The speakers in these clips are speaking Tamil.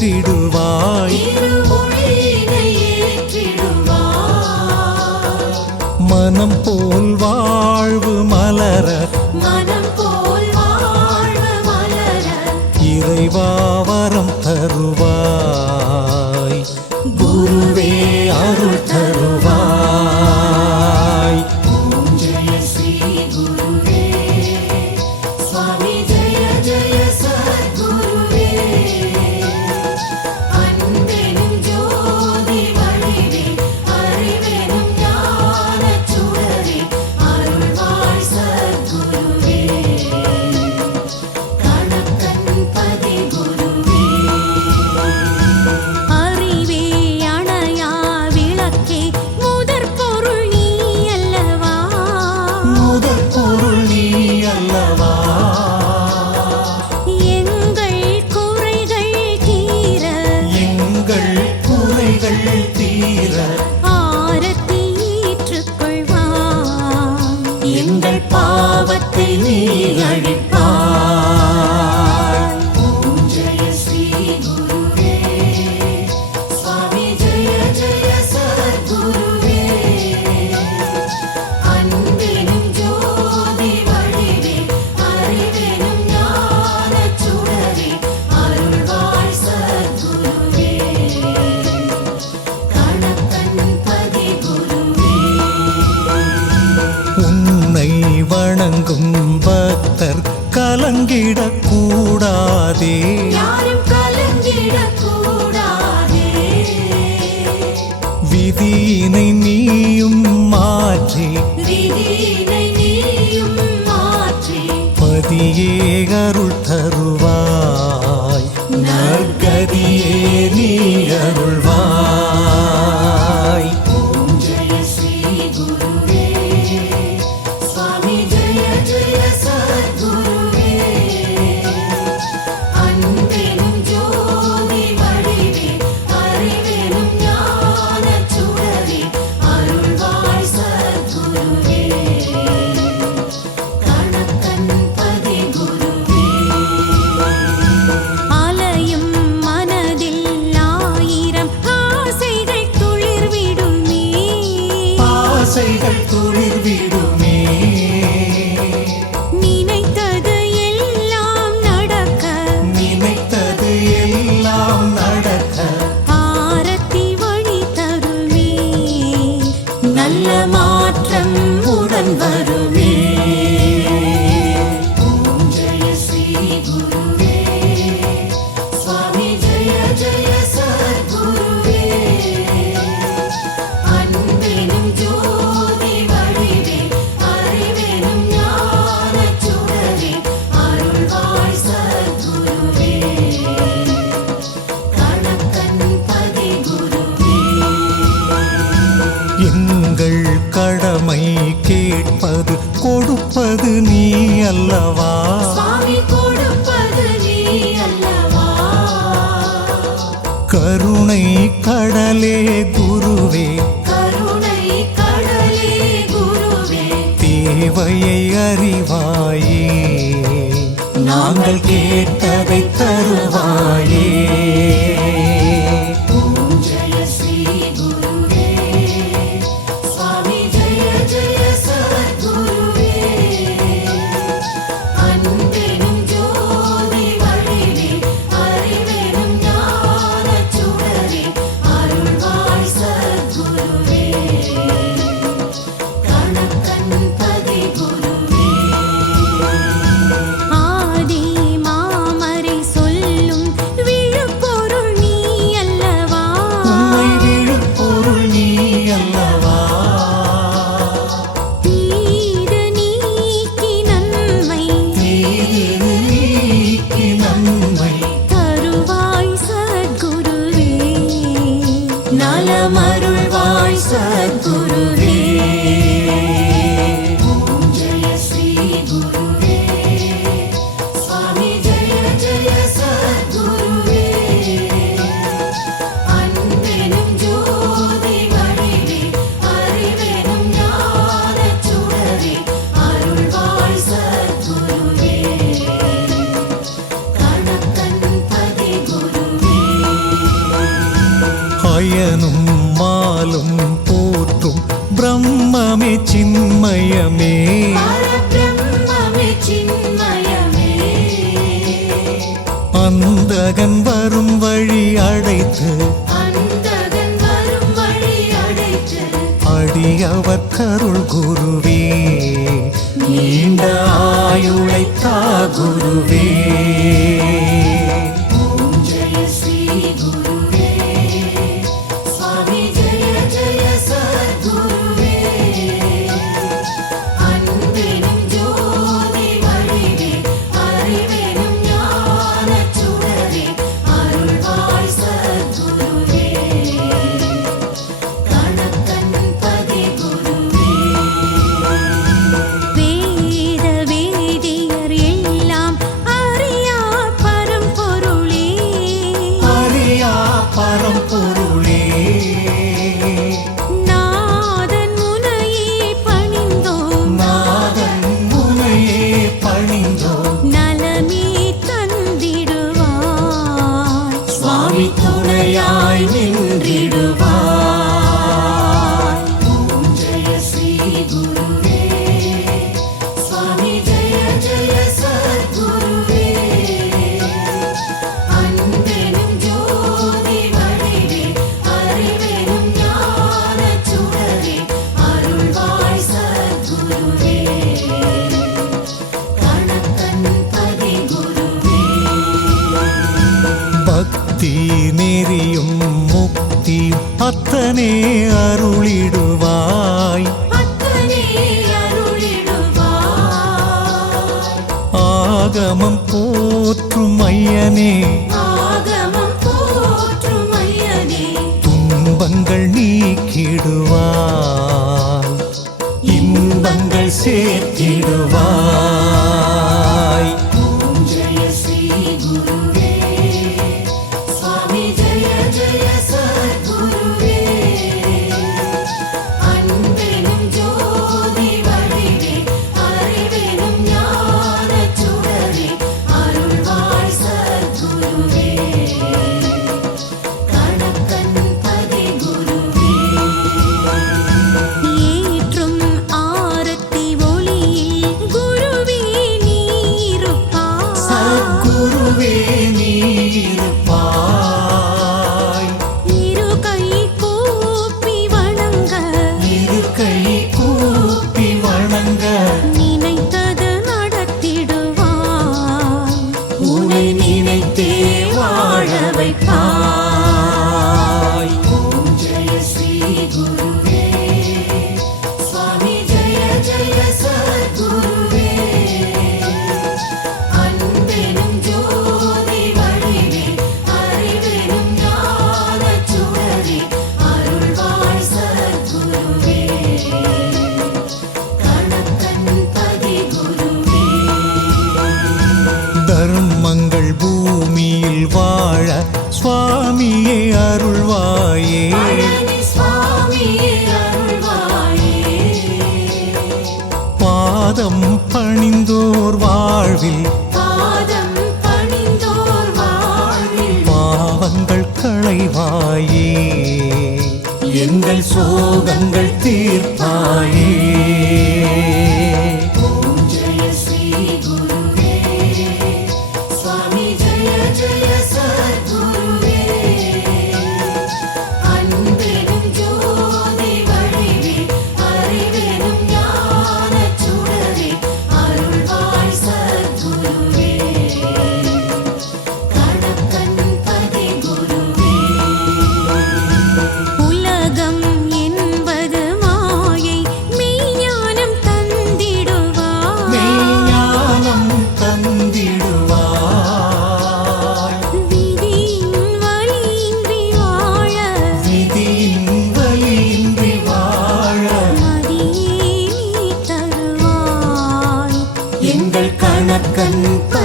ഘോഷിടുവാൻ விதியினை நீயும் மாற்றி. பதியே அருள் தரும் கருணை கடலே குருவே. கருணை கடலே குருவே. தேவையை அறிவாயே. நாங்கள் கேட்டதை தருவாயே. அழைத்து அடியவர் கருள் குருவே. நீண்ட ஆயுளைத்தா குருவே. துன்பங்கள் நீக்கிடுவார் இன்பங்கள் சேர்த்திடுவார் களைவாயே எங்கள் சோகங்கள் தீர்ப்பாயே.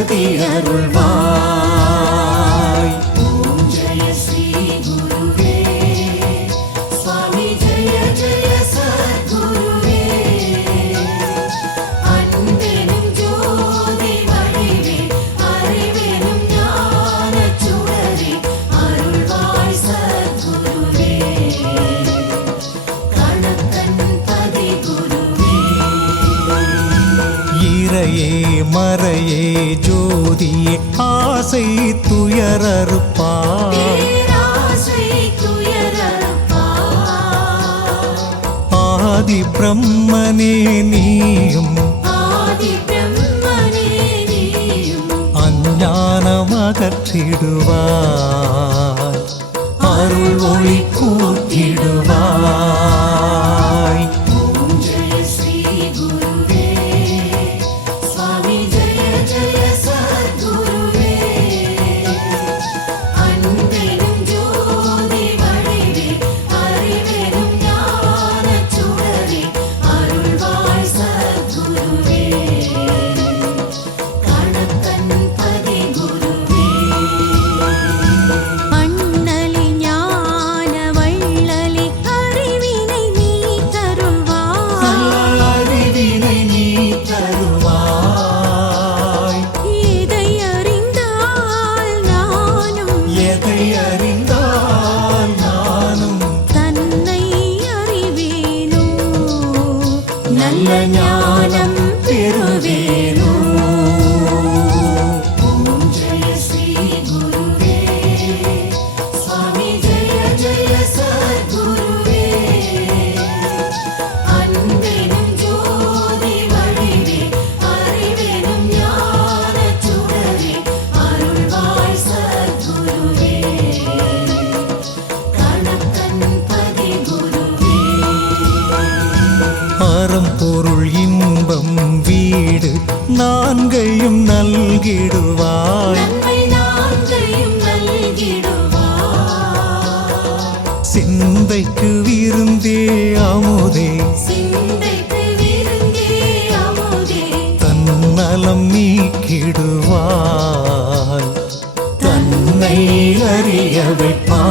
நிம்மதி அருள்வா மறையே மறையே ஜோதியே ஆசை துயரறுப்பா. ஆதி பிரம்மனே நீயும். அஞ்ஞானம்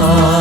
Allah